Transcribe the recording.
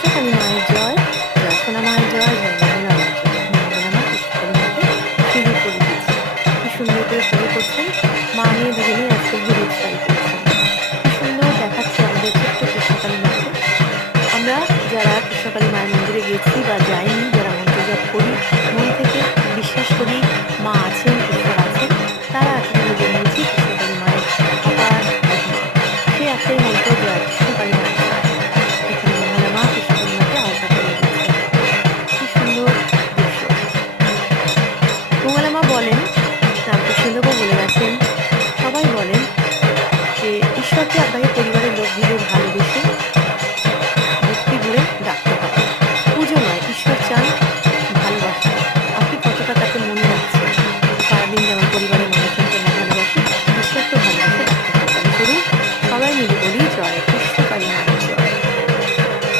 কৃষ্ণকালী মায়ের জয়, যশোনা মায়ের জয়, জয় মঙ্গলা মায়ের জয়। মঙ্গলা মা কৃষ্ণকালী মাকে শুরু করে দিয়েছেন। কি সুন্দর করে শুরু করছেন। মা মেয়ে দুজনেই আজকে হলুদ শাড়ি পরেছেন। কি সুন্দর দেখাচ্ছে আমাদের ছোট্ট কৃষ্ণকালী মাকে। আমরা যারা কৃষ্ণকালী মায়ের মন্দিরে গেছি বা যাইনি, যারা মন্ত্র জপ করি, মন থেকে বিশ্বাস করি মা আছে,